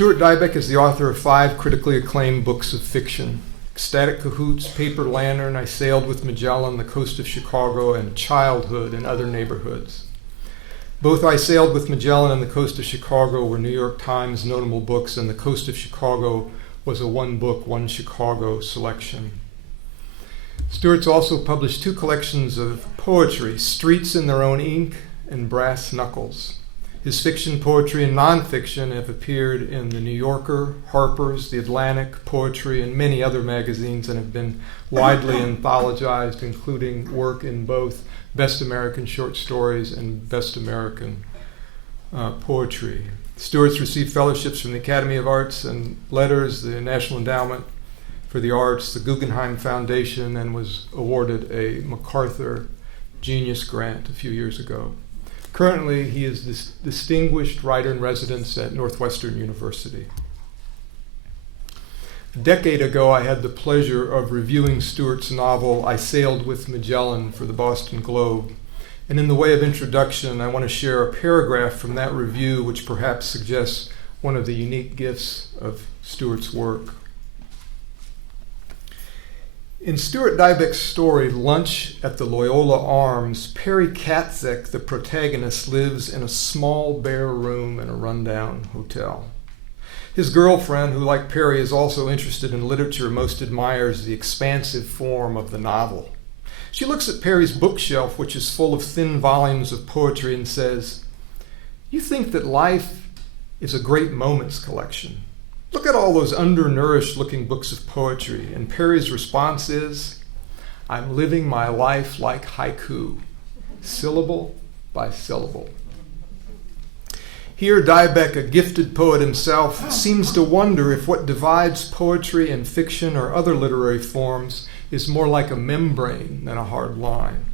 Stuart Dybek is the author of 5 critically acclaimed books of fiction: Ecstatic Cahoots, Paper Lantern, I Sailed with Magellan, The Coast of Chicago, and Childhood and Other Neighborhoods. Both I Sailed with Magellan and The Coast of Chicago were New York Times notable books, and The Coast of Chicago was a one book, one Chicago selection. Stuart's also published 2 collections of poetry, Streets in Their Own Ink and Brass Knuckles. His fiction, poetry, and nonfiction have appeared in The New Yorker, Harper's, The Atlantic, Poetry, and many other magazines, and have been widely anthologized, including work in both Best American Short Stories and Best American Poetry. Stuart's received fellowships from the Academy of Arts and Letters, the National Endowment for the Arts, the Guggenheim Foundation, and was awarded a MacArthur Genius Grant a few years ago. Currently, he is distinguished writer in residence at Northwestern University. A decade ago, I had the pleasure of reviewing Stuart's novel, I Sailed with Magellan, for the Boston Globe. And in the way of introduction, I want to share a paragraph from that review which perhaps suggests one of the unique gifts of Stuart's work. In Stuart Dybek's story, Lunch at the Loyola Arms, Perry Katzek, the protagonist, lives in a small bare room in a rundown hotel. His girlfriend, who like Perry is also interested in literature, most admires the expansive form of the novel. She looks at Perry's bookshelf, which is full of thin volumes of poetry, and says, "You think that life is a great moments collection. Look at all those undernourished looking books of poetry." And Perry's response is, "I'm living my life like haiku, syllable by syllable." Here, Dybek, a gifted poet himself, seems to wonder if what divides poetry and fiction or other literary forms is more like a membrane than a hard line.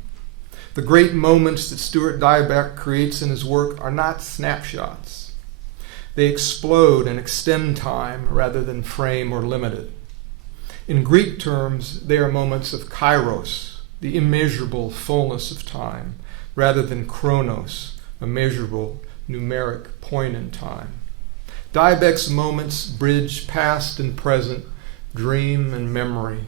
The great moments that Stuart Dybek creates in his work are not snapshots. They explode and extend time rather than frame or limit it. In Greek terms, they are moments of kairos, the immeasurable fullness of time, rather than chronos, a measurable numeric point in time. Dybek's moments bridge past and present, dream and memory.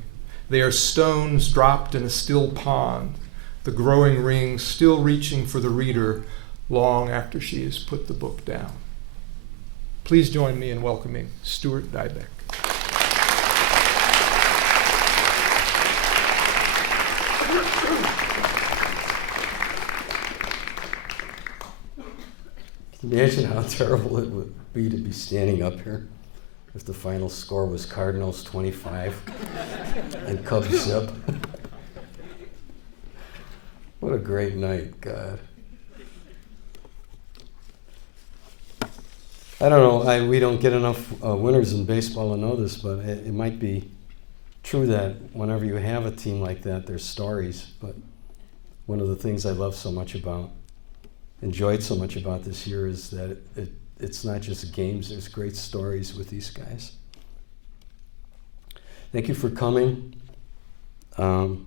They are stones dropped in a still pond, the growing ring still reaching for the reader long after she has put the book down. Please join me in welcoming Stuart Dybek. Can you imagine how terrible it would be to be standing up here if the final score was Cardinals 25 and Cubs zip? What a great night, God. I don't know, we don't get enough winners in baseball to know this, but it might be true that whenever you have a team like that, there's stories. But one of the things I love so much about, enjoyed so much about this year is that it's not just games, there's great stories with these guys. Thank you for coming. Tom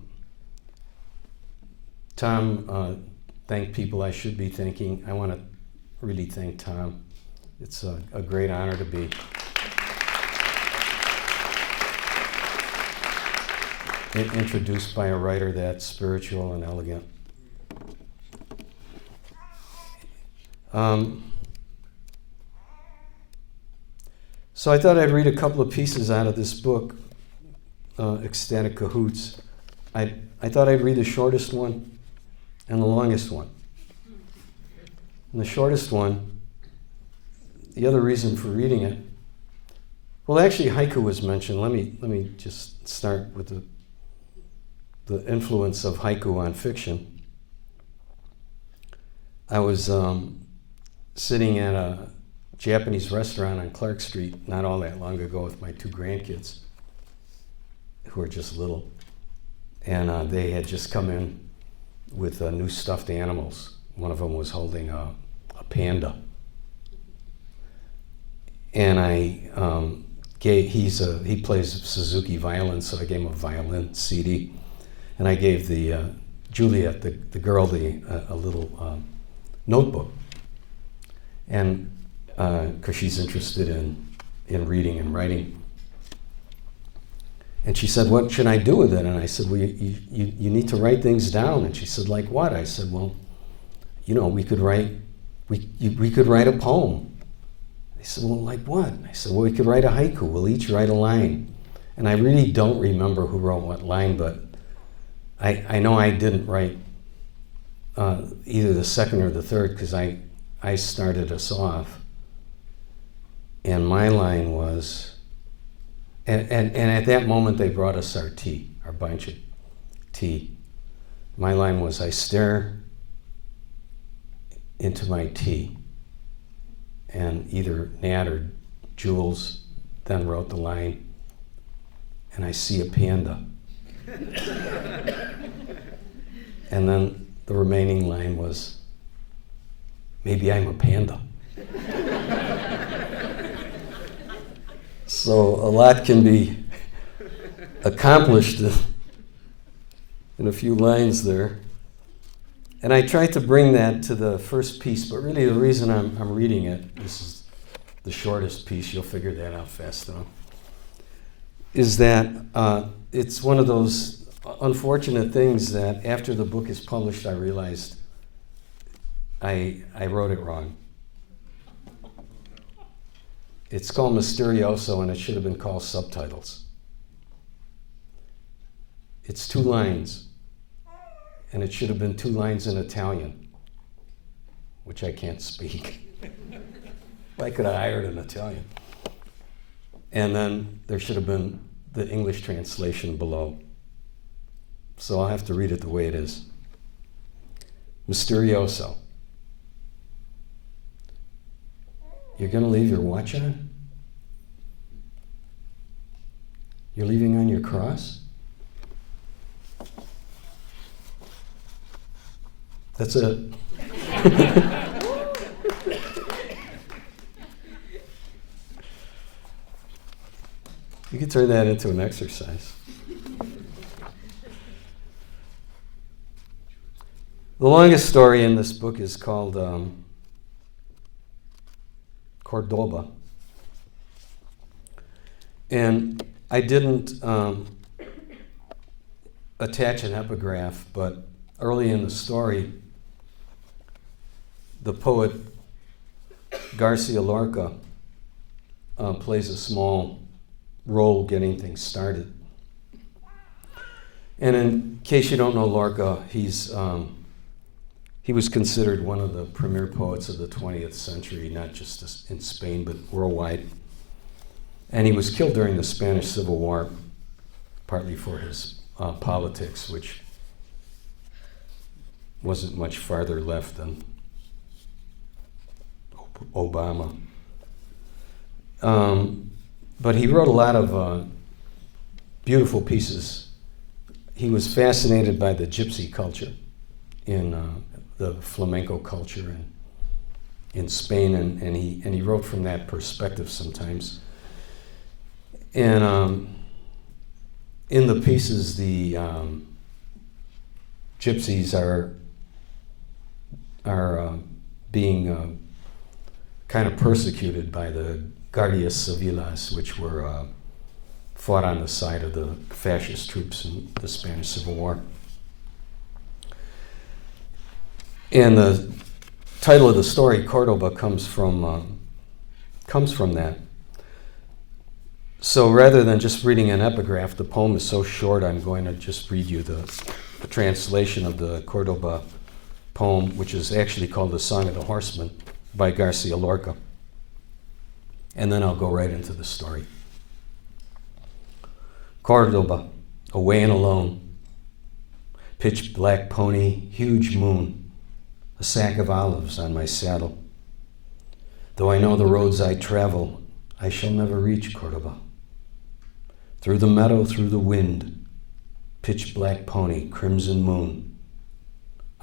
thanked people I should be thanking. I want to really thank Tom. It's a great honor to be introduced by a writer that's spiritual and elegant. So I thought I'd read a couple of pieces out of this book, Ecstatic Cahoots. I thought I'd read the shortest one and the longest one. And the shortest one, the other reason for reading it, well, actually haiku was mentioned. Let me just start with the influence of haiku on fiction. I was sitting at a Japanese restaurant on Clark Street not all that long ago with my 2 grandkids, who are just little, and they had just come in with new stuffed animals. One of them was holding a panda. And he plays Suzuki violin, so I gave him a violin CD, and I gave the Juliet, the girl, a little notebook, and because she's interested in in reading and writing. And she said, what should I do with it? And I said, well, you need to write things down. And she said, like what? I said, well, we could write a poem. They said, well, like what? I said, well, we could write a haiku. We'll each write a line. And I really don't remember who wrote what line, but I know I didn't write either the second or the third, because I started us off. And my line was, and at that moment they brought us our tea, our bunch of tea. My line was, I stare into my tea. And either Nat or Jules then wrote the line, and I see a panda. And then the remaining line was, maybe I'm a panda. So a lot can be accomplished in a few lines there. And I tried to bring that to the first piece, but really the reason I'm reading it, this is the shortest piece, you'll figure that out fast enough, is that it's one of those unfortunate things that after the book is published, I realized I wrote it wrong. It's called Misterioso, and it should have been called Subtitles. It's 2 lines, and it should have been 2 lines in Italian, which I can't speak. I could have hired an Italian. And then there should have been the English translation below. So I'll have to read it the way it is. Misterioso. You're going to leave your watch on? You're leaving on your cross? That's it. You could turn that into an exercise. The longest story in this book is called Cordoba. And I didn't attach an epigraph, but early in the story, the poet Garcia Lorca plays a small role getting things started. And in case you don't know Lorca, he was considered one of the premier poets of the 20th century, not just in Spain, but worldwide. And he was killed during the Spanish Civil War, partly for his politics, which wasn't much farther left than Obama. But he wrote a lot of beautiful pieces. He was fascinated by the gypsy culture in the flamenco culture in Spain, and he wrote from that perspective sometimes. And in the pieces, the gypsies are being kind of persecuted by the Guardias Civiles, which were fought on the side of the fascist troops in the Spanish Civil War. And the title of the story, Cordoba, comes from that. So rather than just reading an epigraph, the poem is so short, I'm going to just read you the translation of the Cordoba poem, which is actually called The Song of the Horseman by Garcia Lorca. And then I'll go right into the story. Cordoba, away and alone. Pitch black pony, huge moon, a sack of olives on my saddle. Though I know the roads I travel, I shall never reach Cordoba. Through the meadow, through the wind, pitch black pony, crimson moon,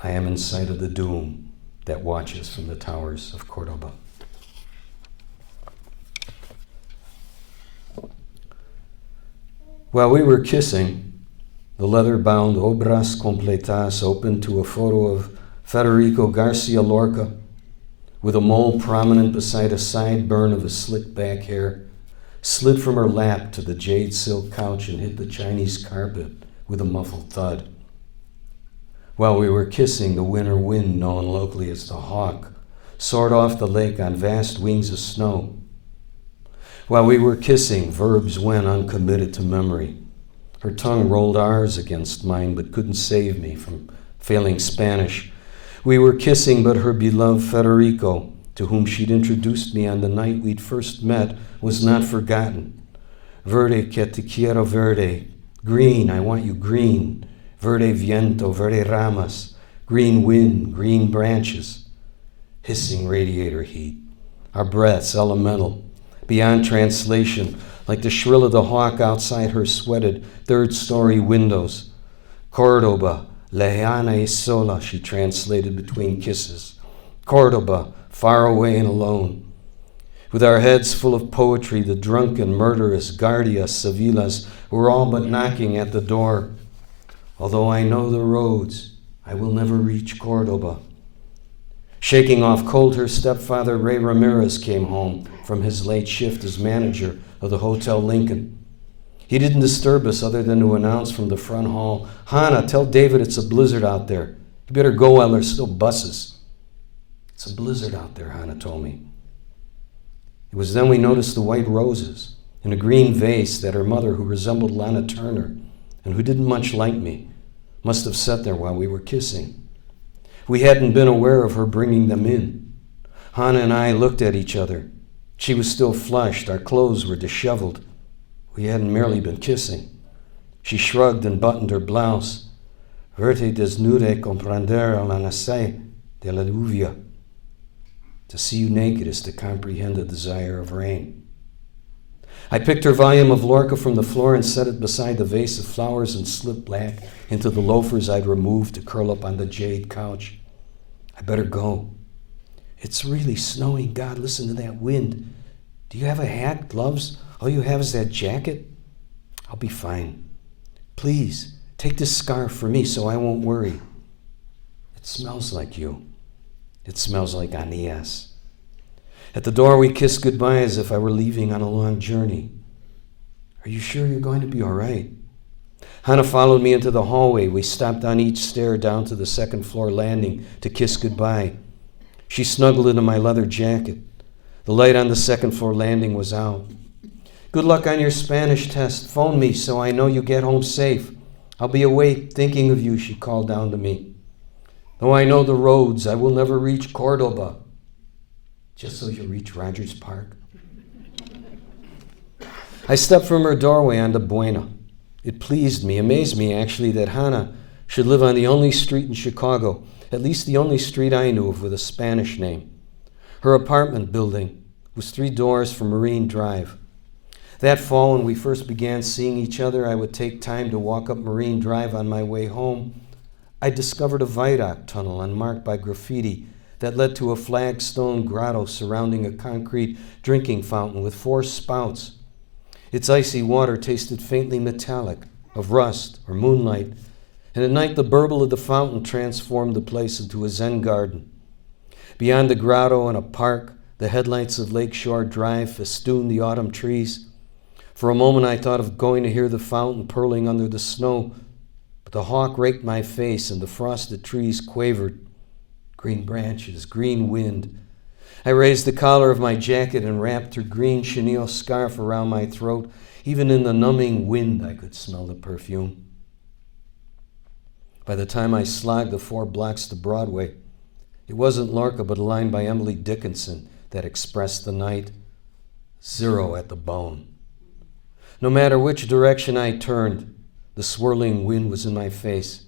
I am in sight of the doom that watches from the towers of Cordoba. While we were kissing, the leather-bound Obras Completas opened to a photo of Federico Garcia Lorca with a mole prominent beside a sideburn of his slick back hair, slid from her lap to the jade silk couch and hit the Chinese carpet with a muffled thud. While we were kissing, the winter wind, known locally as the hawk, soared off the lake on vast wings of snow. While we were kissing, verbs went uncommitted to memory. Her tongue rolled R's against mine, but couldn't save me from failing Spanish. We were kissing, but her beloved Federico, to whom she'd introduced me on the night we'd first met, was not forgotten. Verde que te quiero verde. Green, I want you green. Verde viento, verde ramas. Green wind, green branches. Hissing radiator heat. Our breaths elemental, beyond translation, like the shrill of the hawk outside her sweated third-story windows. Cordoba, lejana y sola, she translated between kisses. Cordoba, far away and alone. With our heads full of poetry, the drunken, murderous Guardias Sevillas were all but knocking at the door. Although I know the roads, I will never reach Cordoba. Shaking off cold, her stepfather, Ray Ramirez, came home from his late shift as manager of the Hotel Lincoln. He didn't disturb us other than to announce from the front hall, "Hannah, tell David it's a blizzard out there. You better go while there's still buses." "It's a blizzard out there," Hannah told me. It was then we noticed the white roses in a green vase that her mother, who resembled Lana Turner and who didn't much like me, must have set there while we were kissing. We hadn't been aware of her bringing them in. Hannah and I looked at each other. She was still flushed. Our clothes were disheveled. We hadn't merely been kissing. She shrugged and buttoned her blouse. Verte desnude comprender la nace de la lluvia. To see you naked is to comprehend the desire of rain. I picked her volume of Lorca from the floor and set it beside the vase of flowers and slipped back into the loafers I'd removed to curl up on the jade couch. I better go. It's really snowing. God, listen to that wind. Do you have a hat, gloves? All you have is that jacket? I'll be fine. Please, take this scarf for me so I won't worry. It smells like you. It smells like Anías. At the door, we kissed goodbye as if I were leaving on a long journey. Are you sure you're going to be all right? Hannah followed me into the hallway. We stopped on each stair down to the second floor landing to kiss goodbye. She snuggled into my leather jacket. The light on the second floor landing was out. Good luck on your Spanish test. Phone me so I know you get home safe. I'll be awake thinking of you, she called down to me. Though I know the roads, I will never reach Cordoba. Just so you'll reach Rogers Park. I stepped from her doorway onto Buena. It pleased me, amazed me actually, that Hannah should live on the only street in Chicago, at least the only street I knew of with a Spanish name. Her apartment building was 3 doors from Marine Drive. That fall, when we first began seeing each other, I would take time to walk up Marine Drive on my way home. I discovered a viaduct tunnel unmarked by graffiti that led to a flagstone grotto surrounding a concrete drinking fountain with 4 spouts. Its icy water tasted faintly metallic, of rust or moonlight, and at night the burble of the fountain transformed the place into a Zen garden. Beyond the grotto and a park, the headlights of Lakeshore Drive festooned the autumn trees. For a moment I thought of going to hear the fountain purling under the snow, but the hawk raked my face and the frosted trees quavered. Green branches, green wind. I raised the collar of my jacket and wrapped her green chenille scarf around my throat. Even in the numbing wind, I could smell the perfume. By the time I slogged the 4 blocks to Broadway, it wasn't Lorca, but a line by Emily Dickinson that expressed the night. 0 at the bone. No matter which direction I turned, the swirling wind was in my face.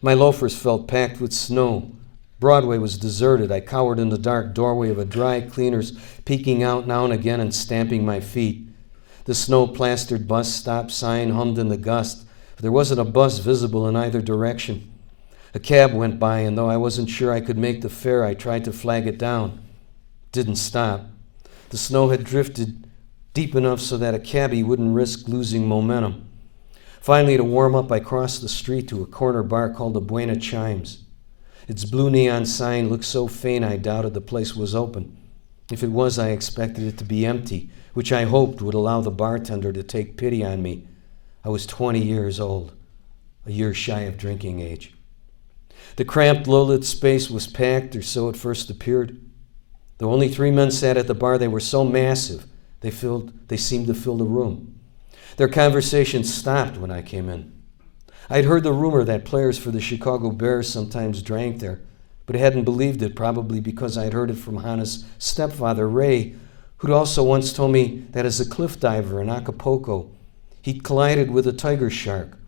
My loafers felt packed with snow. Broadway was deserted. I cowered in the dark doorway of a dry cleaner's, peeking out now and again and stamping my feet. The snow-plastered bus stop sign hummed in the gust, but there wasn't a bus visible in either direction. A cab went by, and though I wasn't sure I could make the fare, I tried to flag it down. It didn't stop. The snow had drifted deep enough so that a cabbie wouldn't risk losing momentum. Finally, to warm up, I crossed the street to a corner bar called the Buena Chimes. Its blue neon sign looked so faint I doubted the place was open. If it was, I expected it to be empty, which I hoped would allow the bartender to take pity on me. I was 20 years old, a year shy of drinking age. The cramped, low-lit space was packed, or so it first appeared. Though only 3 men sat at the bar, they were so massive, they seemed to fill the room. Their conversation stopped when I came in. I'd heard the rumor that players for the Chicago Bears sometimes drank there, but hadn't believed it, probably because I'd heard it from Hannah's stepfather, Ray, who'd also once told me that as a cliff diver in Acapulco, he'd collided with a tiger shark,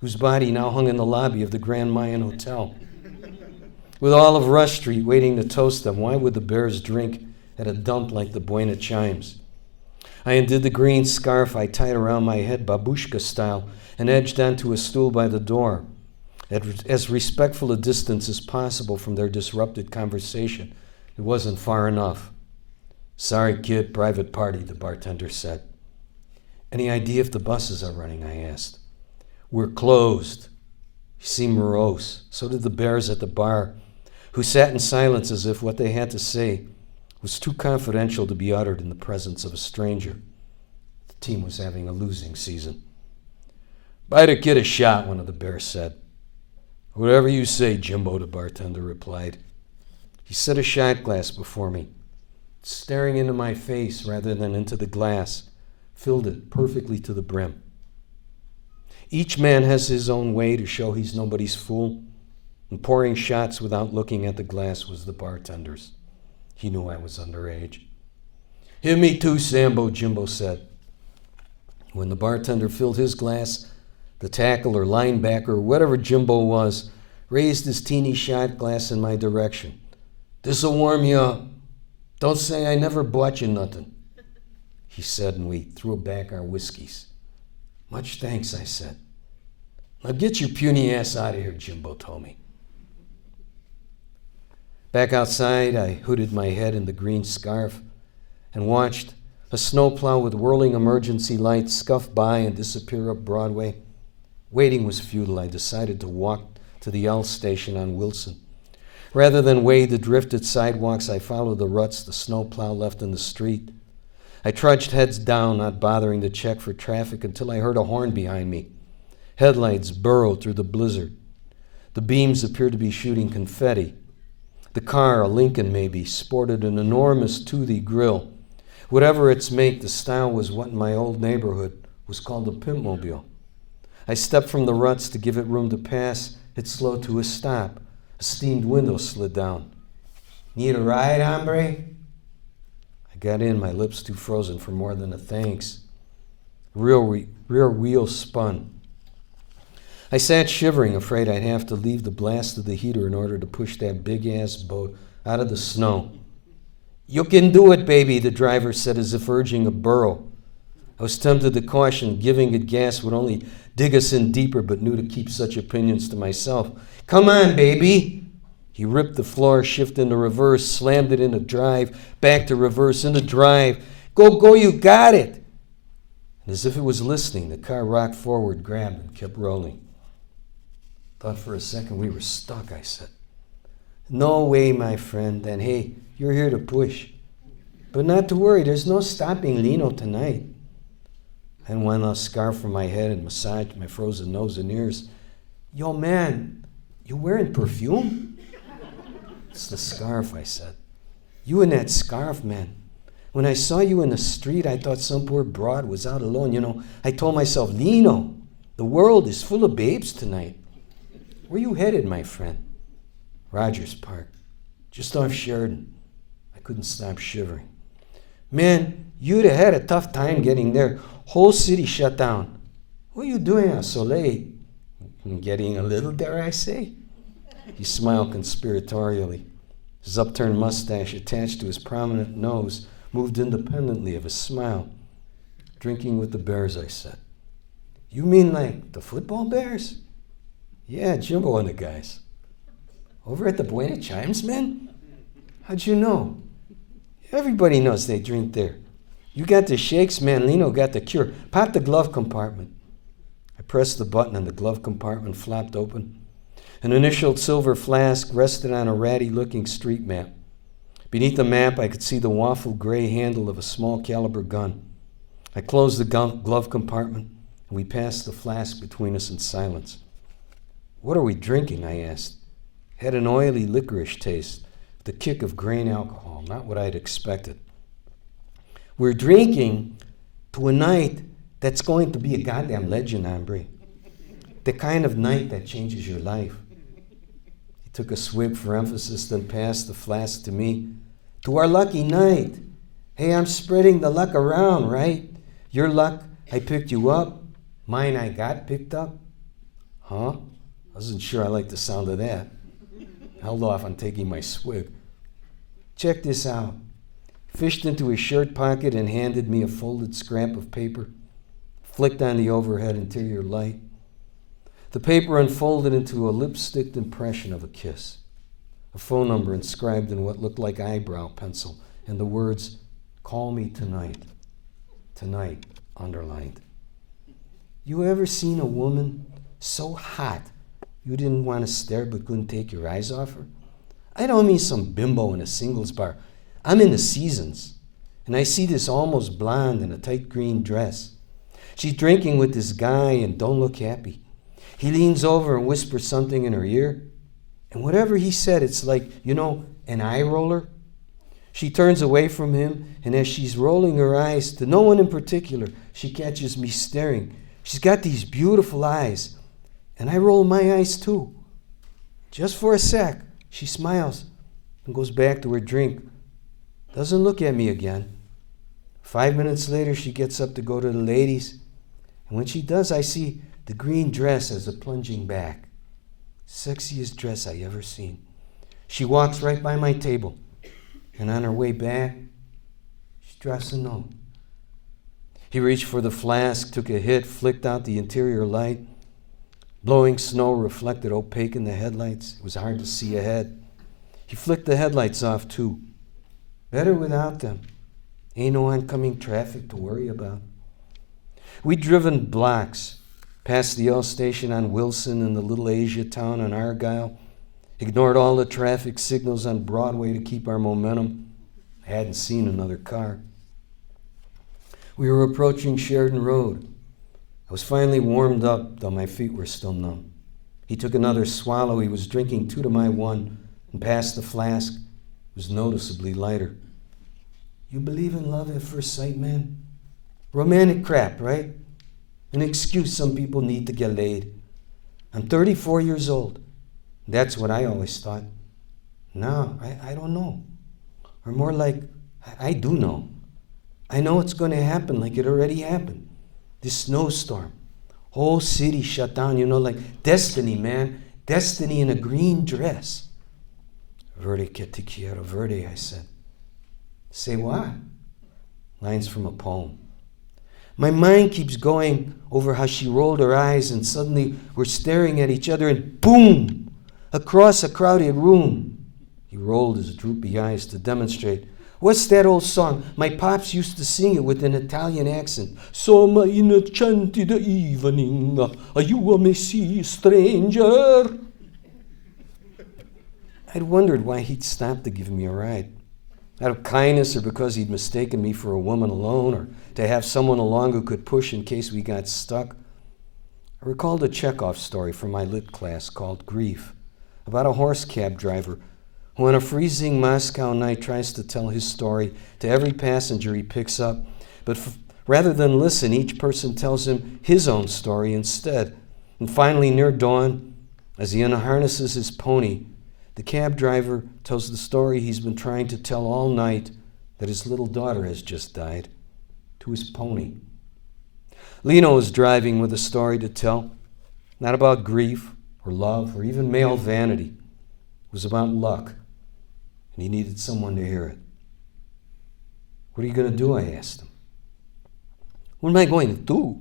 whose body now hung in the lobby of the Grand Mayan Hotel. With all of Rush Street waiting to toast them, why would the Bears drink at a dump like the Buena Chimes? I undid the green scarf I tied around my head, babushka style, and edged onto a stool by the door, at as respectful a distance as possible from their disrupted conversation. It wasn't far enough. "Sorry, kid, private party," the bartender said. "Any idea if the buses are running?" I asked. "We're closed." He seemed morose. So did the Bears at the bar, who sat in silence as if what they had to say was too confidential to be uttered in the presence of a stranger. The team was having a losing season. "Buy the kid a shot," one of the Bears said. "Whatever you say, Jimbo," the bartender replied. He set a shot glass before me, staring into my face rather than into the glass, filled it perfectly to the brim. Each man has his own way to show he's nobody's fool, and pouring shots without looking at the glass was the bartender's. He knew I was underage. "Hit me too, Sambo," Jimbo said. When the bartender filled his glass, the tackle or linebacker or whatever Jimbo was raised his teeny shot glass in my direction. "This'll warm you up. Don't say I never bought you nothing," he said, and we threw back our whiskeys. "Much thanks," I said. "Now get your puny ass out of here," Jimbo told me. Back outside, I hooded my head in the green scarf and watched a snowplow with whirling emergency lights scuff by and disappear up Broadway. Waiting was futile. I decided to walk to the L station on Wilson. Rather than wade the drifted sidewalks, I followed the ruts the snowplow left in the street. I trudged heads down, not bothering to check for traffic, until I heard a horn behind me. Headlights burrowed through the blizzard. The beams appeared to be shooting confetti. The car, a Lincoln maybe, sported an enormous toothy grill. Whatever its make, the style was what in my old neighborhood was called a pimpmobile. I stepped from the ruts to give it room to pass. It slowed to a stop. A steamed window slid down. "Need a ride, hombre?" I got in, my lips too frozen for more than a thanks. Rear wheel spun. I sat shivering, afraid I'd have to leave the blast of the heater in order to push that big-ass boat out of the snow. "You can do it, baby," the driver said, as if urging a burrow. I was tempted to caution giving it gas would only dig us in deeper, but knew to keep such opinions to myself. "Come on, baby." He ripped the floor, shifted into reverse, slammed it into drive, back to reverse, into drive. Go, you got it." And as if it was listening, the car rocked forward, grabbed, and kept rolling. "Thought for a second we were stuck," I said. "No way, my friend. And hey, you're here to push. But not to worry, there's no stopping Lino tonight." I wound a scarf from my head and massaged my frozen nose and ears. "Yo, man, you wearing perfume?" "It's the scarf," I said. "You and that scarf, man. When I saw you in the street, I thought some poor broad was out alone. You know, I told myself, Lino, the world is full of babes tonight. Where you headed, my friend?" "Rogers Park, just off Sheridan." I couldn't stop shivering. "Man, you'd have had a tough time getting there. Whole city shut down. What are you doing out so late?" "Getting a little, dare I say?" He smiled conspiratorially. His upturned mustache attached to his prominent nose moved independently of his smile. "Drinking with the Bears," I said. "You mean like the football Bears?" "Yeah, Jimbo and the guys." "Over at the Buena Chimes, man? How'd you know?" "Everybody knows they drink there. You got the shakes, man. Lino got the cure. Pop the glove compartment." I pressed the button and the glove compartment flopped open. An initialed silver flask rested on a ratty-looking street map. Beneath the map, I could see the waffle gray handle of a small caliber gun. I closed the glove compartment, and we passed the flask between us in silence. "What are we drinking?" I asked. Had an oily licorice taste, with a kick of grain alcohol, not what I'd expected. "We're drinking to a night that's going to be a goddamn legend, hombre. The kind of night that changes your life." He took a swig for emphasis, then passed the flask to me. "To our lucky night. Hey, I'm spreading the luck around, right? Your luck, I picked you up. Mine, I got picked up." Huh? I wasn't sure I liked the sound of that. Held off on taking my swig. "Check this out." Fished into his shirt pocket and handed me a folded scrap of paper. Flicked on the overhead interior light. The paper unfolded into a lipsticked impression of a kiss. A phone number inscribed in what looked like eyebrow pencil, and the words, "Call me tonight." Tonight, underlined. You ever seen a woman so hot you didn't want to stare but couldn't take your eyes off her? I don't mean some bimbo in a singles bar. I'm in the seasons, and I see this almost blonde in a tight green dress. She's drinking with this guy and don't look happy. He leans over and whispers something in her ear, and whatever he said, it's like, an eye roller. She turns away from him, and as she's rolling her eyes, to no one in particular, she catches me staring. She's got these beautiful eyes, and I roll my eyes too. Just for a sec, she smiles and goes back to her drink. Doesn't look at me again. 5 minutes later, she gets up to go to the ladies, and when she does, I see the green dress as a plunging back. Sexiest dress I ever seen. She walks right by my table, and on her way back, she drops a note. He reached for the flask, took a hit, flicked out the interior light. Blowing snow reflected opaque in the headlights. It was hard to see ahead. He flicked the headlights off too. Better without them. Ain't no oncoming traffic to worry about. We'd driven blocks past the L station on Wilson and the little Asia town on Argyle. Ignored all the traffic signals on Broadway to keep our momentum. Hadn't seen another car. We were approaching Sheridan Road. I was finally warmed up, though my feet were still numb. He took another swallow. He was drinking 2 to my 1 and passed the flask. It was noticeably lighter. You believe in love at first sight, man? Romantic crap, right? An excuse some people need to get laid. I'm 34 years old. That's what I always thought. No, I don't know. Or more like, I do know. I know it's going to happen like it already happened. This snowstorm. Whole city shut down, like destiny, man. Destiny in a green dress. Verde que te quiero, verde, I said. Say what? Lines from a poem. My mind keeps going over how she rolled her eyes and suddenly we're staring at each other and boom! Across a crowded room. He rolled his droopy eyes to demonstrate. What's that old song? My pops used to sing it with an Italian accent. Summer innocenti the evening, you may see stranger. I'd wondered why he'd stopped to give me a ride. Out of kindness or because he'd mistaken me for a woman alone or to have someone along who could push in case we got stuck. I recalled a Chekhov story from my lit class called Grief, about a horse cab driver who on a freezing Moscow night tries to tell his story to every passenger he picks up, but rather than listen, each person tells him his own story instead. And finally, near dawn, as he unharnesses his pony, the cab driver tells the story he's been trying to tell all night, that his little daughter has just died, to his pony. Lino is driving with a story to tell, not about grief or love or even male vanity. It was about luck, and he needed someone to hear it. What are you going to do? I asked him. What am I going to do?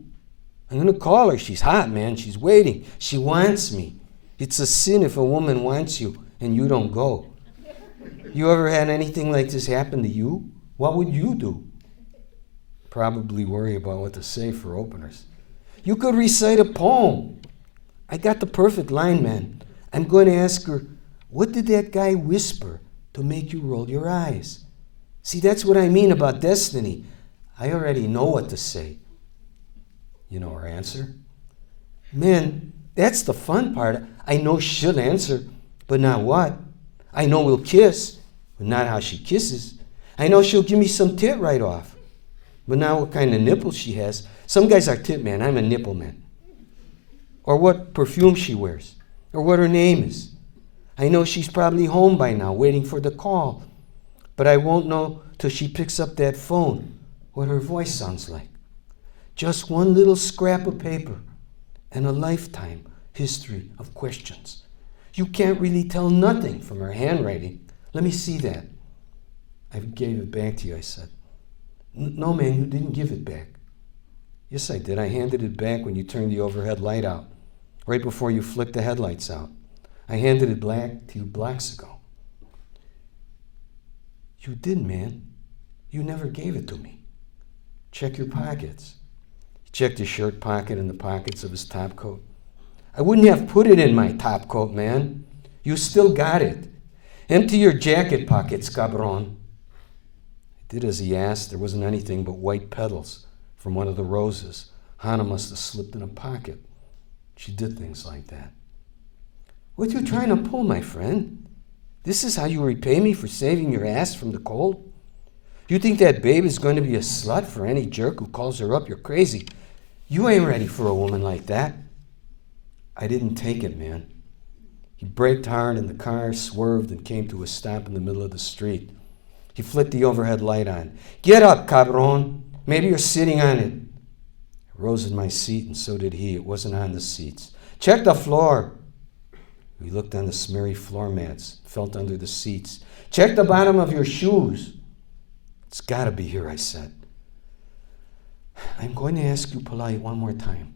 I'm going to call her. She's hot, man. She's waiting. She wants me. It's a sin if a woman wants you and you don't go. You ever had anything like this happen to you? What would you do? Probably worry about what to say for openers. You could recite a poem. I got the perfect line, man. I'm going to ask her, what did that guy whisper to make you roll your eyes. See, that's what I mean about destiny. I already know what to say. You know her answer? Man, that's the fun part. I know she'll answer, but not what. I know we'll kiss, but not how she kisses. I know she'll give me some tit right off, but not what kind of nipple she has. Some guys are tit man, I'm a nipple man. Or what perfume she wears, or what her name is. I know she's probably home by now, waiting for the call, but I won't know till she picks up that phone what her voice sounds like. Just one little scrap of paper and a lifetime history of questions. You can't really tell nothing from her handwriting. Let me see that. I gave it back to you, I said. No, man, you didn't give it back. Yes, I did. I handed it back when you turned the overhead light out, right before you flicked the headlights out. I handed it back to you blocks ago. You did, man. You never gave it to me. Check your pockets. He checked his shirt pocket and the pockets of his top coat. I wouldn't have put it in my top coat, man. You still got it. Empty your jacket pockets, cabron. I did as he asked. There wasn't anything but white petals from one of the roses. Hannah must have slipped in a pocket. She did things like that. What you trying to pull, my friend? This is how you repay me for saving your ass from the cold? You think that babe is going to be a slut for any jerk who calls her up? You're crazy. You ain't ready for a woman like that. I didn't take it, man. He braked hard and the car swerved and came to a stop in the middle of the street. He flicked the overhead light on. Get up, cabron. Maybe you're sitting on it. I rose in my seat and so did he. It wasn't on the seats. Check the floor. We looked on the smeary floor mats, felt under the seats. Check the bottom of your shoes. It's got to be here, I said. I'm going to ask you polite one more time.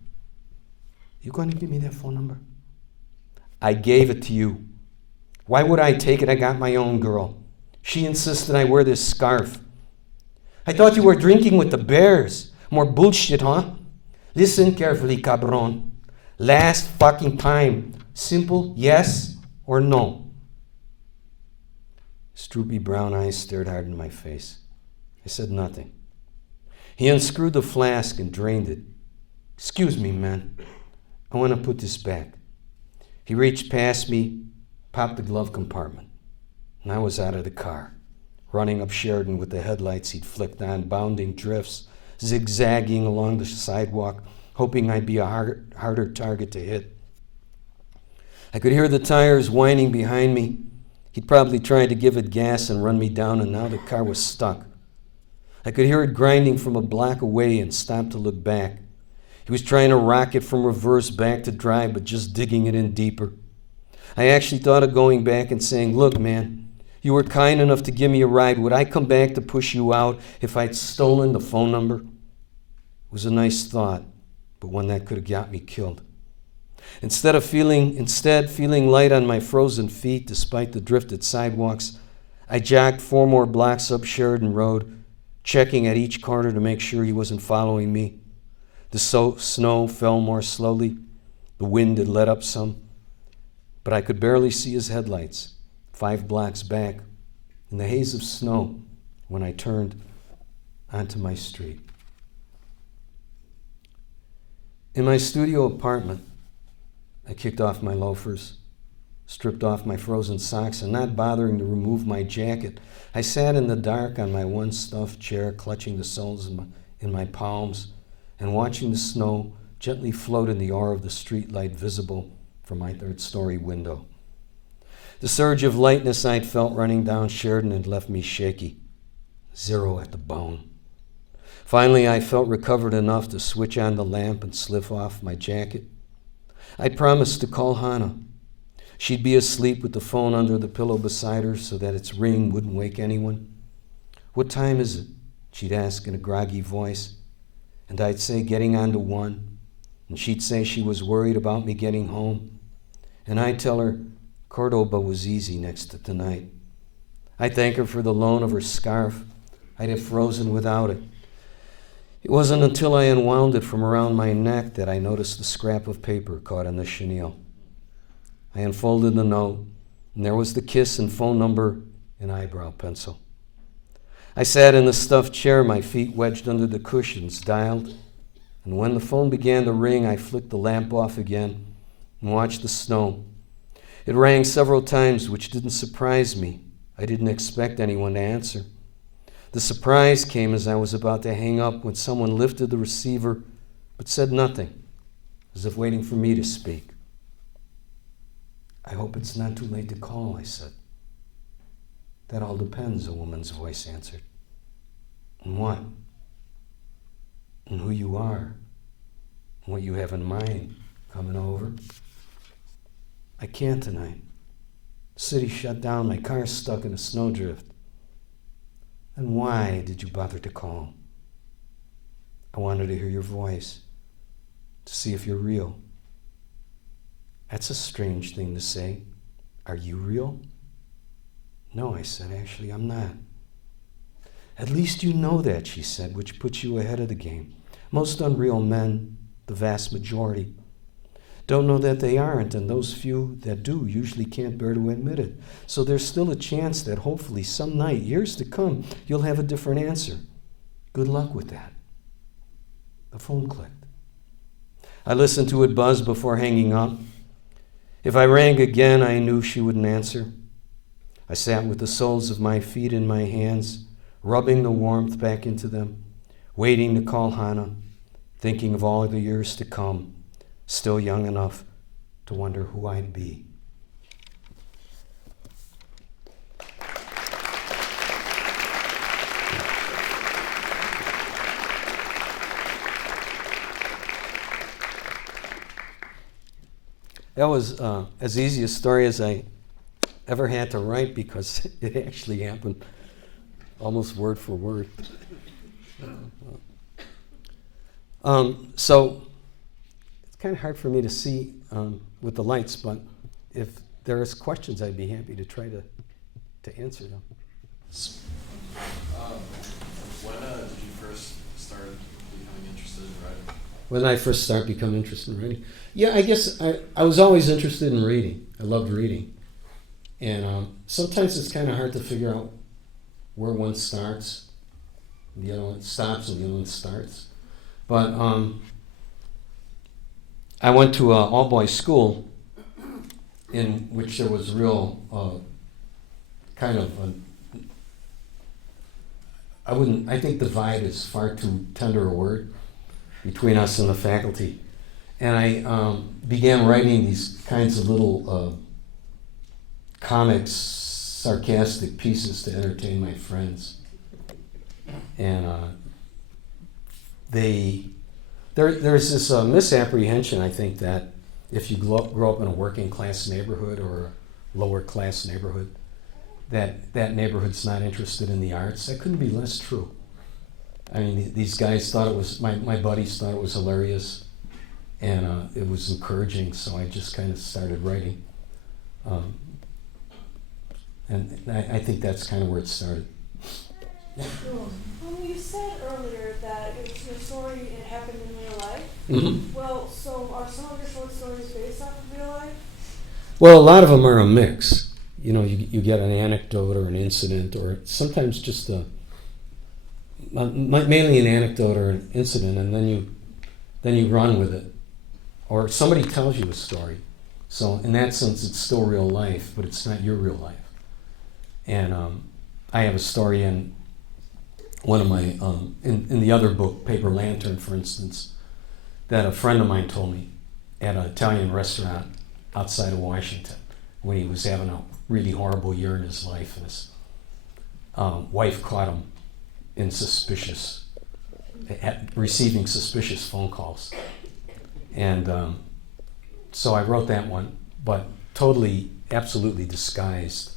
You going to give me that phone number? I gave it to you. Why would I take it? I got my own girl. She insisted I wear this scarf. I thought you were drinking with the bears. More bullshit, huh? Listen carefully, cabron. Last fucking time. Simple yes or no. His droopy brown eyes stared hard into my face. I said nothing. He unscrewed the flask and drained it. Excuse me, man. I want to put this back. He reached past me, popped the glove compartment, and I was out of the car, running up Sheridan with the headlights he'd flicked on, bounding drifts, zigzagging along the sidewalk, hoping I'd be a harder target to hit. I could hear the tires whining behind me. He'd probably tried to give it gas and run me down, and now the car was stuck. I could hear it grinding from a block away and stopped to look back. He was trying to rock it from reverse back to drive, but just digging it in deeper. I actually thought of going back and saying, look, man, you were kind enough to give me a ride. Would I come back to push you out if I'd stolen the phone number? It was a nice thought, but one that could have got me killed. Instead feeling light on my frozen feet despite the drifted sidewalks, I jogged 4 more blocks up Sheridan Road, checking at each corner to make sure he wasn't following me. The snow fell more slowly. The wind had let up some, but I could barely see his headlights 5 blocks back in the haze of snow when I turned onto my street. In my studio apartment, I kicked off my loafers, stripped off my frozen socks, and not bothering to remove my jacket, I sat in the dark on my one stuffed chair, clutching the soles in my palms and watching the snow gently float in the aura of the streetlight visible from my 3rd-story window. The surge of lightness I'd felt running down Sheridan had left me shaky, 0 at the bone. Finally, I felt recovered enough to switch on the lamp and slip off my jacket. I promised to call Hannah. She'd be asleep with the phone under the pillow beside her so that its ring wouldn't wake anyone. What time is it? She'd ask in a groggy voice. And I'd say getting on to 1. And she'd say she was worried about me getting home. And I'd tell her Cordoba was easy next to tonight. I'd thank her for the loan of her scarf. I'd have frozen without it. It wasn't until I unwound it from around my neck that I noticed the scrap of paper caught in the chenille. I unfolded the note, and there was the kiss and phone number an eyebrow pencil. I sat in the stuffed chair, my feet wedged under the cushions, dialed, and when the phone began to ring, I flicked the lamp off again and watched the snow. It rang several times, which didn't surprise me. I didn't expect anyone to answer. The surprise came as I was about to hang up when someone lifted the receiver but said nothing, as if waiting for me to speak. I hope it's not too late to call, I said. That all depends, a woman's voice answered. And what? And who you are, and what you have in mind coming over. I can't tonight. The city shut down, my car's stuck in a snowdrift. And why did you bother to call? I wanted to hear your voice, to see if you're real. That's a strange thing to say. Are you real? No, I said, actually, I'm not. At least you know that, she said, which puts you ahead of the game. Most unreal men, the vast majority, don't know that they aren't, and those few that do usually can't bear to admit it. So there's still a chance that hopefully some night, years to come, you'll have a different answer. Good luck with that. The phone clicked. I listened to it buzz before hanging up. If I rang again, I knew she wouldn't answer. I sat with the soles of my feet in my hands, rubbing the warmth back into them, waiting to call Hannah, thinking of all the years to come, still young enough to wonder who I'd be. That was as easy a story as I ever had to write because it actually happened almost word for word. So it's kind of hard for me to see with the lights, but if there is questions, I'd be happy to try to answer them. When did you first start becoming interested in writing? When did I first start becoming interested in reading? Yeah, I guess I was always interested in reading. I loved reading. And sometimes it's kind of hard to figure out where one starts. The other one stops and the other one starts. But I went to an all-boys school in which there was real kind of I think divide is far too tender a word between us and the faculty. And I began writing these kinds of little comics, sarcastic pieces to entertain my friends. And there's this misapprehension, I think, that if you grow up in a working class neighborhood or a lower class neighborhood, that neighborhood's not interested in the arts. That couldn't be less true. I mean, these guys thought it was, my buddies thought it was hilarious, and it was encouraging, so I just kind of started writing. And I think that's kind of where it started. You said earlier that it's your story, it happened in real life. Mm-hmm. Well, so are some of your short stories based off of real life? Well, a lot of them are a mix. You know, you get an anecdote or an incident, or sometimes just mainly an anecdote or an incident, and then you run with it, or somebody tells you a story. So in that sense, it's still real life, but it's not your real life. And I have a story in one of my in the other book, Paper Lantern, for instance, that a friend of mine told me at an Italian restaurant outside of Washington when he was having a really horrible year in his life, and his wife caught him in receiving suspicious phone calls. And so I wrote that one, but totally, absolutely disguised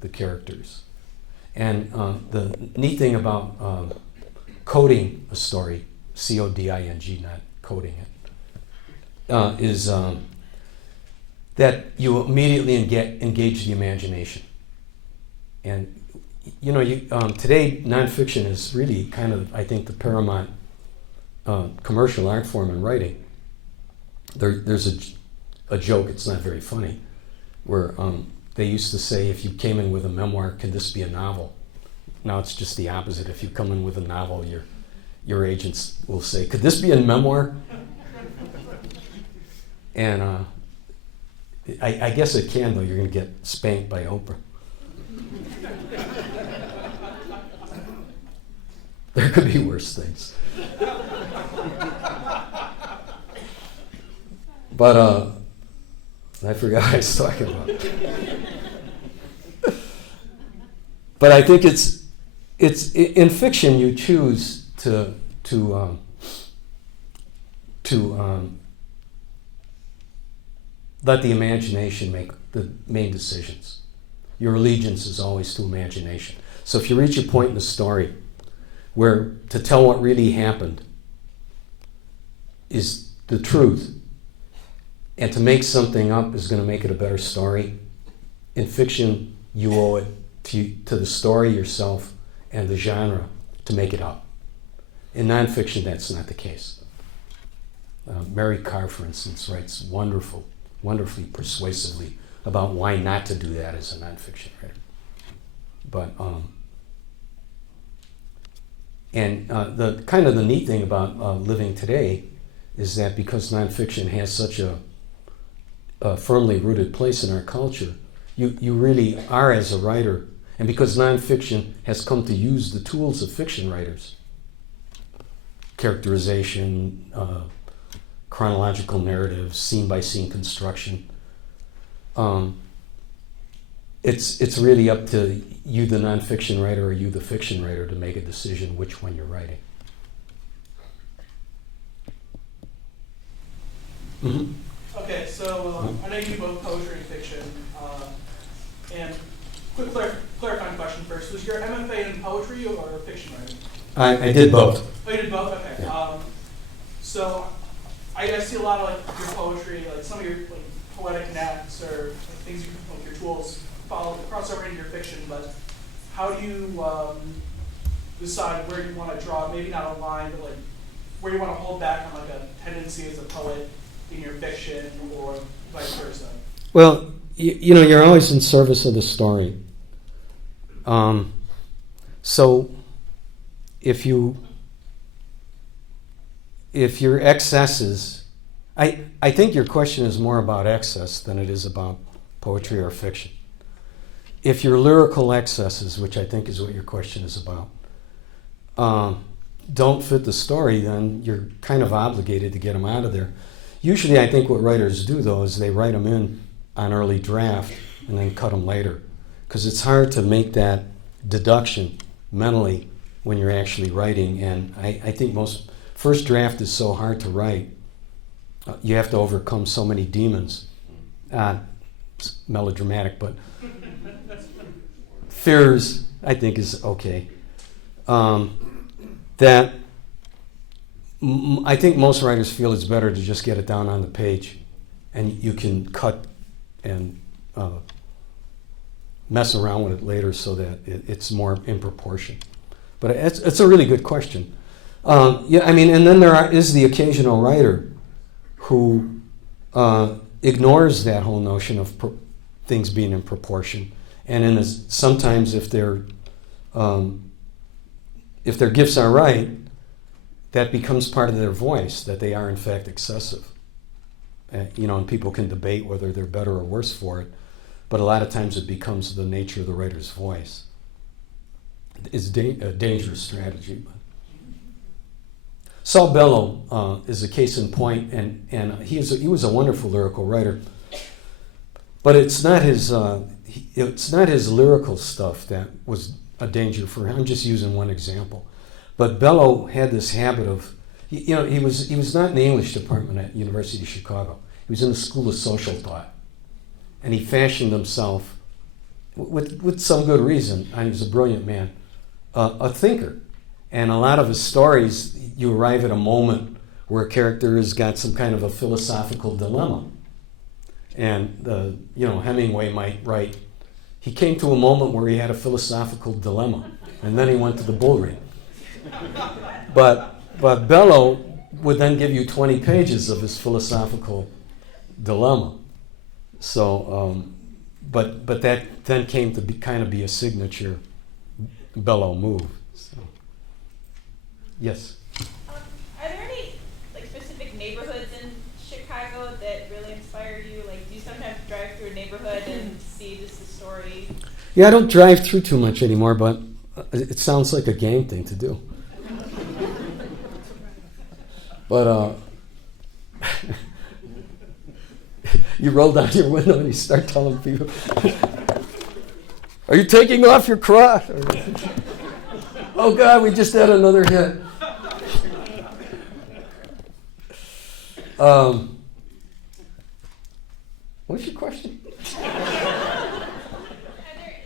the characters. And the neat thing about coding a story, C-O-D-I-N-G, not coding it, is that you immediately engage the imagination. And you know, today nonfiction is really kind of, I think, the paramount commercial art form in writing. There's a joke, it's not very funny, where they used to say, if you came in with a memoir, can this be a novel? Now it's just the opposite. If you come in with a novel, your agents will say, could this be a memoir? And I guess it can, though. You're going to get spanked by Oprah. There could be worse things. But I forgot what I was talking about. But I think it's in fiction you choose to let the imagination make the main decisions. Your allegiance is always to imagination. So if you reach a point in the story where to tell what really happened is the truth, and to make something up is going to make it a better story, in fiction you owe it to the story, yourself, and the genre to make it up. In nonfiction, that's not the case. Mary Carr, for instance, writes wonderfully persuasively about why not to do that as a nonfiction writer. But the kind of the neat thing about living today is that because nonfiction has such a firmly rooted place in our culture, you really are, as a writer, and because nonfiction has come to use the tools of fiction writers, characterization, chronological narrative, scene-by-scene construction, it's really up to you, the nonfiction writer, or you, the fiction writer, to make a decision which one you're writing. Mm-hmm. Okay, so I know you do both poetry and fiction. And quick clarifying question first. Was your MFA in poetry or fiction writing? I did both. Oh, you did both? Okay. Yeah. So I see a lot of like your poetry, like some of your like poetic knaps or like, things you like your tools cross over into your fiction, but how do you decide where you want to draw, maybe not a line, but like where you want to hold back on like a tendency as a poet in your fiction or vice versa? Well, you know, you're always in service of the story. So if your excesses, I think your question is more about excess than it is about poetry or fiction. If your lyrical excesses, which I think is what your question is about, don't fit the story, then you're kind of obligated to get them out of there. Usually I think what writers do, though, is they write them in on early draft and then cut them later, because it's hard to make that deduction mentally when you're actually writing, and I think most first draft is so hard to write. You have to overcome so many demons. It's melodramatic, but fears, I think, is okay. That I think most writers feel it's better to just get it down on the page, and you can cut and mess around with it later so that it's more in proportion. But it's a really good question. Yeah, I mean, and then is the occasional writer who ignores that whole notion of things being in proportion, and sometimes if their gifts are right, that becomes part of their voice, that they are in fact excessive. And people can debate whether they're better or worse for it, but a lot of times it becomes the nature of the writer's voice. It's a dangerous strategy. But Saul Bellow is a case in point, and he was a wonderful lyrical writer. But it's not his lyrical stuff that was a danger for him. I'm just using one example. But Bellow had this habit of, he was not in the English department at University of Chicago. He was in the School of Social Thought, and he fashioned himself, with some good reason, he was a brilliant man, a thinker. And a lot of his stories, you arrive at a moment where a character has got some kind of a philosophical dilemma. And Hemingway might write, he came to a moment where he had a philosophical dilemma, and then he went to the bull ring. But Bellow would then give you 20 pages of his philosophical dilemma. So but that then came to kind of be a signature Bellow move. So. Yes. Are there any like specific neighborhoods in Chicago that really inspired you? Like, do you sometimes drive through a neighborhood and see just the story? Yeah, I don't drive through too much anymore, but it sounds like a gang thing to do. But you roll down your window and you start telling people, "Are you taking off your cross?" "Oh God, we just had another hit." What's your question? Are there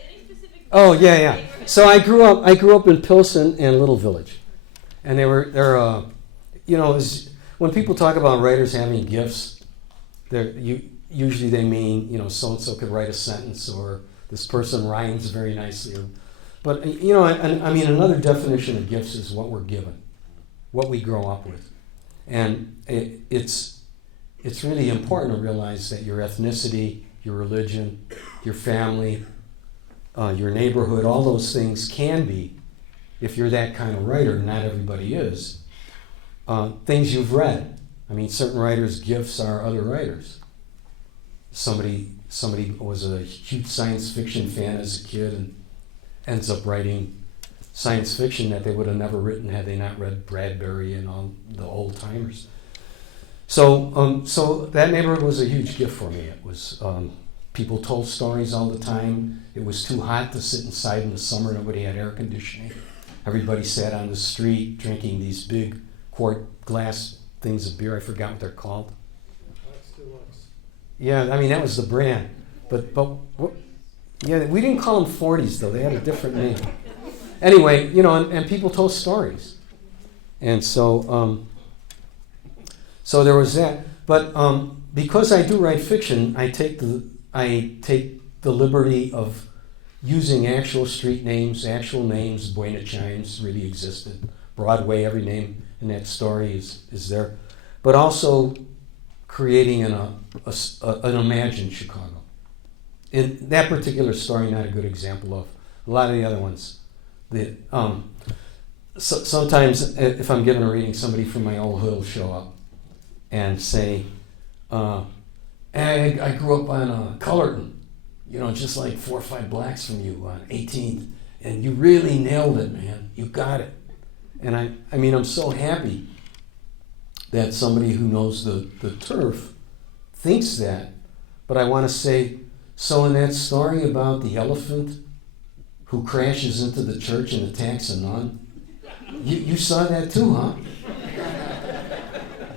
any specific? Oh yeah. So I grew up in Pilsen and Little Village, and they're when people talk about writers having gifts, usually they mean so and so could write a sentence, or this person rhymes very nicely, but I mean another definition of gifts is what we're given, what we grow up with, and it's really important to realize that your ethnicity, your religion, your family, your neighborhood, all those things can be, if you're that kind of writer, not everybody is, things you've read. I mean, certain writers' gifts are other writers. Somebody was a huge science fiction fan as a kid and ends up writing science fiction that they would have never written had they not read Bradbury and all the old timers. So that neighborhood was a huge gift for me. It was people told stories all the time. It was too hot to sit inside in the summer. Nobody had air conditioning. Everybody sat on the street drinking these big quart glass things of beer. I forgot what they're called. Yeah, I mean that was the brand. But yeah, we didn't call them 40s though. They had a different name. Anyway, and people told stories, and so there was that. But because I do write fiction, I take the liberty of using actual street names, actual names. Buena Chimes really existed. Broadway, every name in that story is there. But also creating an imagined Chicago. In that particular story, not a good example of a lot of the other ones. Sometimes if I'm giving a reading, somebody from my old hood will show up and say, hey, I grew up on Cullerton, just like 4 or 5 blocks from you on 18th, and you really nailed it, man. You got it. And I mean, I'm so happy that somebody who knows the turf thinks that. But I want to say, so in that story about the elephant who crashes into the church and attacks a nun, you saw that too, huh?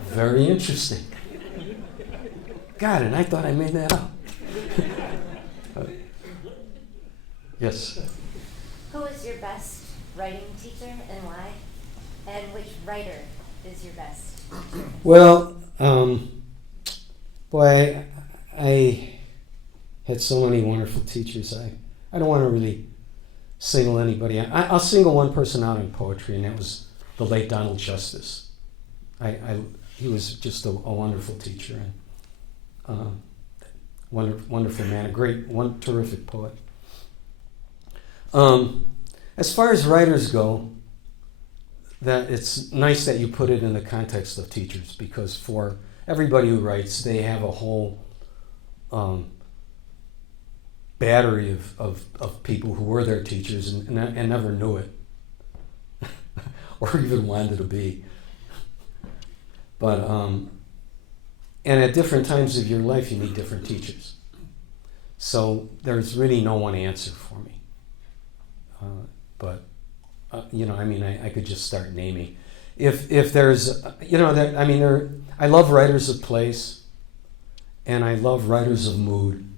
Very interesting. God, and I thought I made that up. Yes? Who is your best writing teacher and why? And which writer is your best? Well, boy, I had so many wonderful teachers. I don't want to really single anybody out. I'll single one person out in poetry, and that was the late Donald Justice. He was just a wonderful teacher and wonderful man, one terrific poet. As far as writers go, that it's nice that you put it in the context of teachers, because for everybody who writes, they have a whole battery of people who were their teachers and never knew it or even wanted to be. But and at different times of your life, you need different teachers. So there's really no one answer for me. But I could just start naming. If there's, I love writers of place, and I love writers of mood,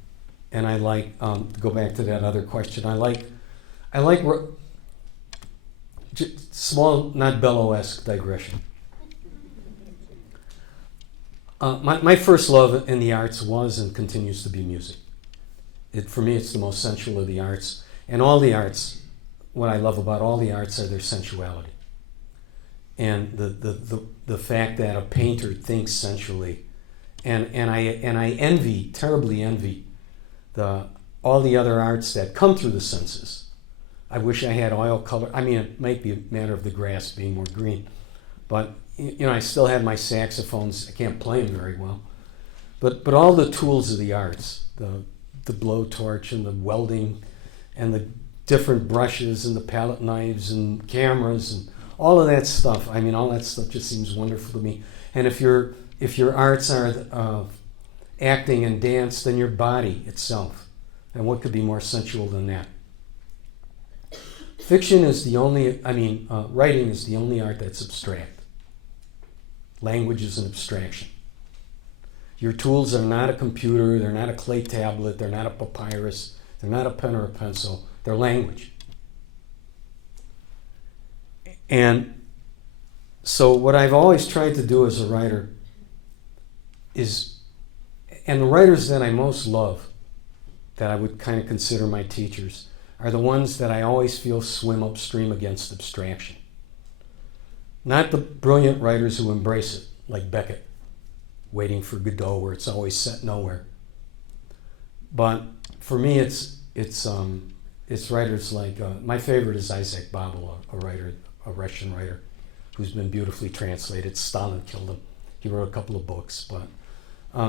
and I like to go back to that other question. I like small, not Bellow-esque digression. My first love in the arts was and continues to be music. For me, it's the most sensual of the arts. And all the arts, what I love about all the arts are their sensuality. And the fact that a painter thinks sensually. And I terribly envy the all the other arts that come through the senses. I wish I had oil color. I mean, it might be a matter of the grass being more green. But, I still had my saxophones. I can't play them very well. But all the tools of the arts, the blowtorch and the welding and the different brushes and the palette knives and cameras and all of that stuff. I mean, all that stuff just seems wonderful to me. And if your arts are acting and dance, then your body itself. And what could be more sensual than that? Fiction is the only, writing is the only art that's abstract. Language is an abstraction. Your tools are not a computer, they're not a clay tablet, they're not a papyrus, they're not a pen or a pencil, they're language. And so what I've always tried to do as a writer is, and the writers that I most love, that I would kind of consider my teachers, are the ones that I always feel swim upstream against abstraction. Not the brilliant writers who embrace it, like Beckett, Waiting for Godot, where it's always set nowhere. But for me, it's writers like, my favorite is Isaac Babel, a Russian writer, who's been beautifully translated. Stalin killed him. He wrote a couple of books, but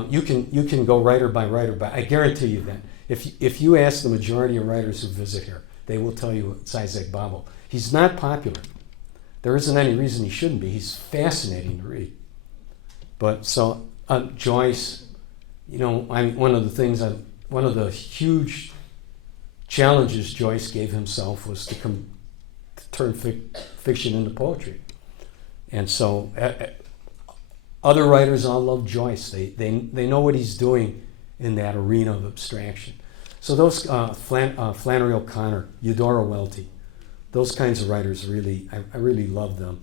you can go writer by writer, but I guarantee you that if you ask the majority of writers who visit here, they will tell you it's Isaac Babel. He's not popular. There isn't any reason he shouldn't be. He's fascinating to read. But so Joyce, one of the huge challenges Joyce gave himself was to turn fiction into poetry. And so other writers all love Joyce. They know what he's doing in that arena of abstraction. So those Flannery O'Connor, Eudora Welty, those kinds of writers I really love them.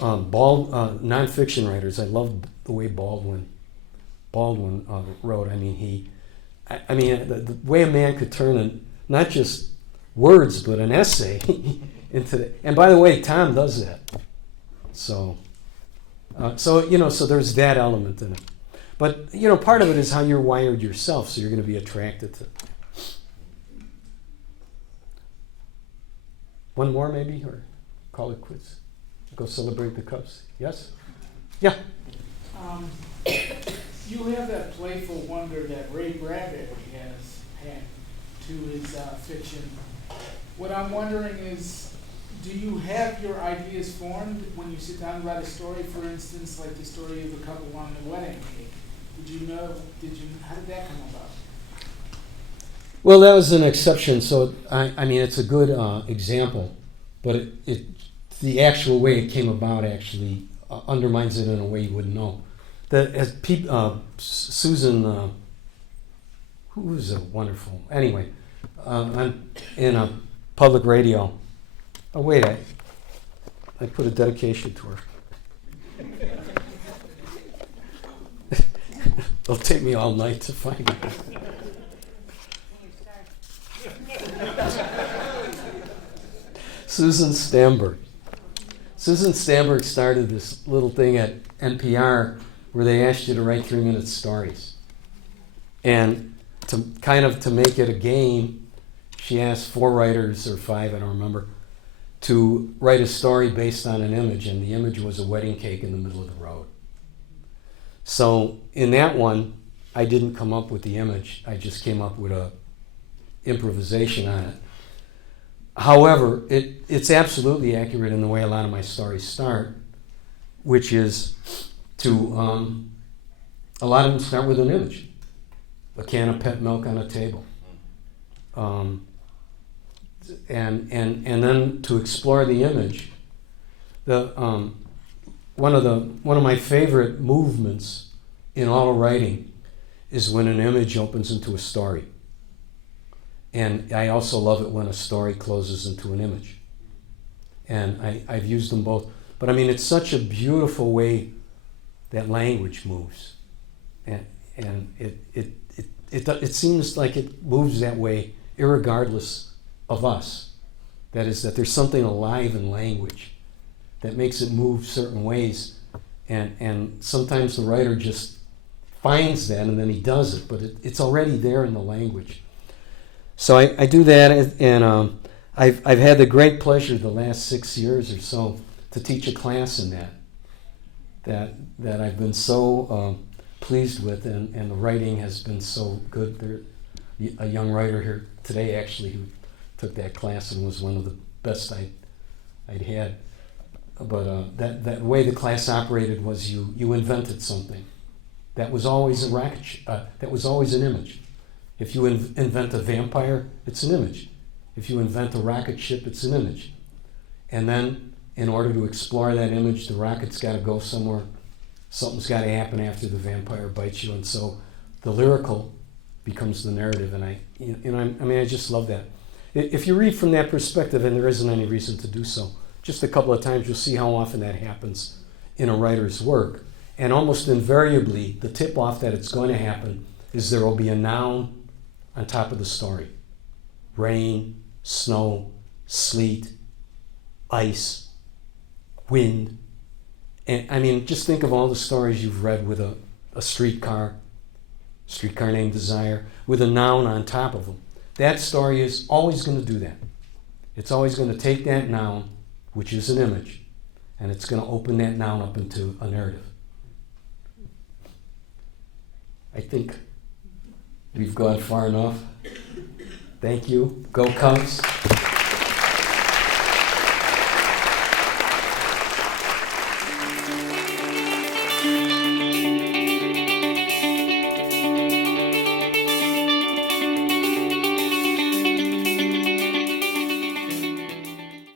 Nonfiction writers, I love the way Baldwin wrote. I mean, the way a man could turn not just words but an essay into the. And by the way, Tom does that. So there's that element in it. But part of it is how you're wired yourself, so you're going to be attracted to. One more maybe, or call it quits. Go celebrate the Cubs. Yes? Yeah. You have that playful wonder that Ray Bradbury has had to his fiction. What I'm wondering is, do you have your ideas formed when you sit down and write a story? For instance, like the story of the couple on the wedding cake. How did that come about? Well, that was an exception. So it's a good example, but the actual way it came about actually undermines it in a way you wouldn't know. Susan, who was a wonderful. Anyway, in a public radio. Oh wait, I put a dedication to her. It'll take me all night to find it. Susan Stamberg. Susan Stamberg started this little thing at NPR where they asked you to write 3-minute stories. And to make it a game, she asked 4 writers or 5, I don't remember, to write a story based on an image, and the image was a wedding cake in the middle of the road. So in that one, I didn't come up with the image. I just came up with a improvisation on it. However, it's absolutely accurate in the way a lot of my stories start, which is to, a lot of them start with an image. A can of pet milk on a table. And then to explore the image, one of my favorite movements in all writing is when an image opens into a story. And I also love it when a story closes into an image. And I've used them both. But it's such a beautiful way that language moves. And it seems like it moves that way irregardless of us. That is, that there's something alive in language that makes it move certain ways. And sometimes the writer just finds that and then he does it, but it's already there in the language. So I do that, and I've had the great pleasure the last 6 years or so to teach a class in that I've been so pleased with, and the writing has been so good. There's a young writer here today actually who took that class and was one of the best I'd had. But that way the class operated was you invented something. That was always a rocket. That was always an image. If you invent a vampire, it's an image. If you invent a rocket ship, it's an image. And then, in order to explore that image, the rocket's got to go somewhere. Something's got to happen after the vampire bites you, and so the lyrical becomes the narrative. And I just love that. If you read from that perspective, and there isn't any reason to do so, just a couple of times you'll see how often that happens in a writer's work. And almost invariably, the tip-off that it's going to happen is there will be a noun on top of the story. Rain, snow, sleet, ice, wind. And just think of all the stories you've read with a streetcar named Desire, with a noun on top of them. That story is always going to do that. It's always going to take that noun, which is an image, and it's going to open that noun up into a narrative. I think we've gone far enough. Thank you. Go Cubs.